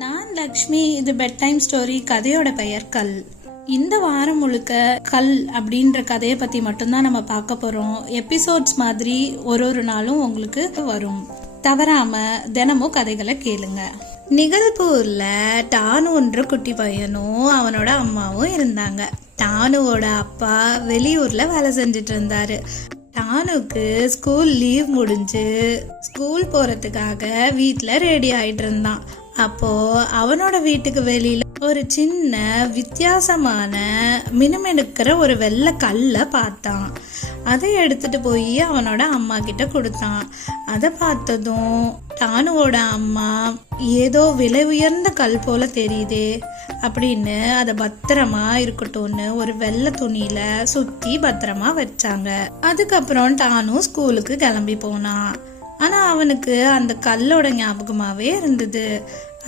நான் லக்ஷ்மி. இது bed time story. கதையோட பெயர் கல். இந்த வாரம் முழுக்க கல் அப்படின்ற கதையை பத்தி மட்டும்தான் நம்ம பார்க்க போறோம். எபிசோட்ஸ் மாதிரி ஒரு நாளும் உங்களுக்கு வரும். தவறாம தினமும் கதைகளை கேளுங்க. நிகழ்பூர்ல டானுன்ற குட்டி பையனும் அவனோட அம்மாவும் இருந்தாங்க. டானுவோட அப்பா வெளியூர்ல வேலை செஞ்சுட்டு இருந்தாரு. டானுக்கு ஸ்கூல் லீவ் முடிஞ்சு ஸ்கூல் போறதுக்காக வீட்டுல ரெடி ஆயிட்டு இருந்தான். அப்போ அவனோட வீட்டுக்கு வெளியில ஒரு சின்ன வித்தியாசமான மினுமினுக்கிற ஒரு வெள்ளை கல்ல பார்த்தான். அதை எடுத்துட்டு போய் அவனோட அம்மா கிட்ட கொடுத்தான். அதை பார்த்ததும் டானுவோட அம்மா ஏதோ விலை உயர்ந்த கல் போல தெரியுதே அப்படின்னு அதை பத்திரமா இருக்கட்டும்னு ஒரு வெள்ளை துணியில சுத்தி பத்திரமா வச்சாங்க. அதுக்கப்புறம் டானு ஸ்கூலுக்கு கிளம்பி போனான். ஆனா அவனுக்கு அந்த கல்லோட ஞாபகமாவே இருந்தது.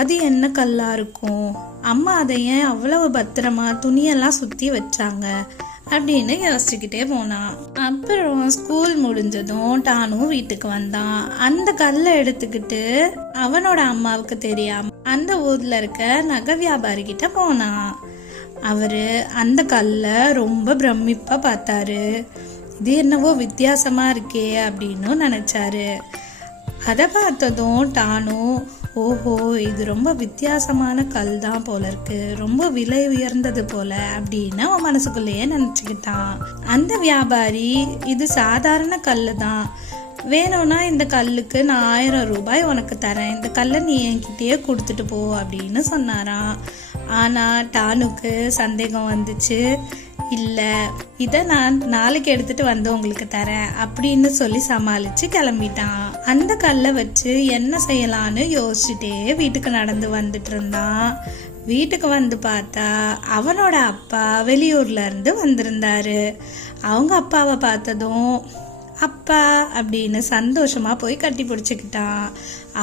அது என்ன கல்லா இருக்கும், அம்மா அதை ஏன் அவ்வளவு பத்திரமா துணியெல்லாம் சுத்தி வச்சாங்க அப்படின்னு யோசிச்சுக்கிட்டே போனான். அப்புறம் ஸ்கூல் முடிஞ்சதும் டானு வீட்டுக்கு வந்தான். அந்த கல்லை எடுத்துக்கிட்டு அவனோட அம்மாவுக்கு தெரியாம அந்த ஊர்ல இருக்க நகை வியாபாரி கிட்ட போனான். அவரு அந்த கல்லை ரொம்ப பிரமிப்பா பார்த்தாரு. இது என்னவோ வித்தியாசமா இருக்கே அப்படின்னு நினைச்சாரு. அதை பார்த்ததும் டானு, ஓஹோ இது ரொம்ப வித்தியாசமான கல் தான் போல இருக்கு, ரொம்ப விலை உயர்ந்தது போல அப்படின்னு அவன் மனசுக்குள்ளேயே நினைச்சுக்கிட்டான். அந்த வியாபாரி, இது சாதாரண கல்லு தான், வேணும்னா இந்த கல்லுக்கு நான் 1000 ரூபாய் உனக்கு தரேன், இந்த கல்லை நீ என்கிட்டயே கொடுத்துட்டு போ அப்படின்னு சொன்னாராம். ஆனா டானுக்கு சந்தேகம் வந்துச்சு. இல்ல, இத நான் நாளைக்கு எடுத்துட்டு வந்து உங்களுக்கு தரேன் அப்படின்னு சொல்லி சமாளிச்சு கிளம்பிட்டான். அந்த கல்லை வச்சு என்ன செய்யலான்னு யோசிச்சுட்டே வீட்டுக்கு நடந்து வந்துட்டு இருந்தான். வீட்டுக்கு வந்து பார்த்தா அவனோட அப்பா வெளியூர்ல இருந்து வந்திருந்தாரு. அவங்க அப்பாவை பார்த்ததும் அப்பா அப்படின்னு சந்தோஷமா போய் கட்டி பிடிச்சுக்கிட்டான்.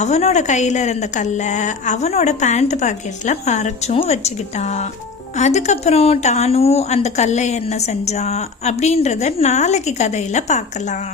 அவனோட கையில இருந்த கல்லை அவனோட பேண்ட் பாக்கெட்ல மறைச்சும் வச்சுக்கிட்டான். அதுக்கப்புறம் டானு அந்த கல்லை என்ன செஞ்சான் அப்படின்றத நாளைக்கு கதையில பார்க்கலாம்.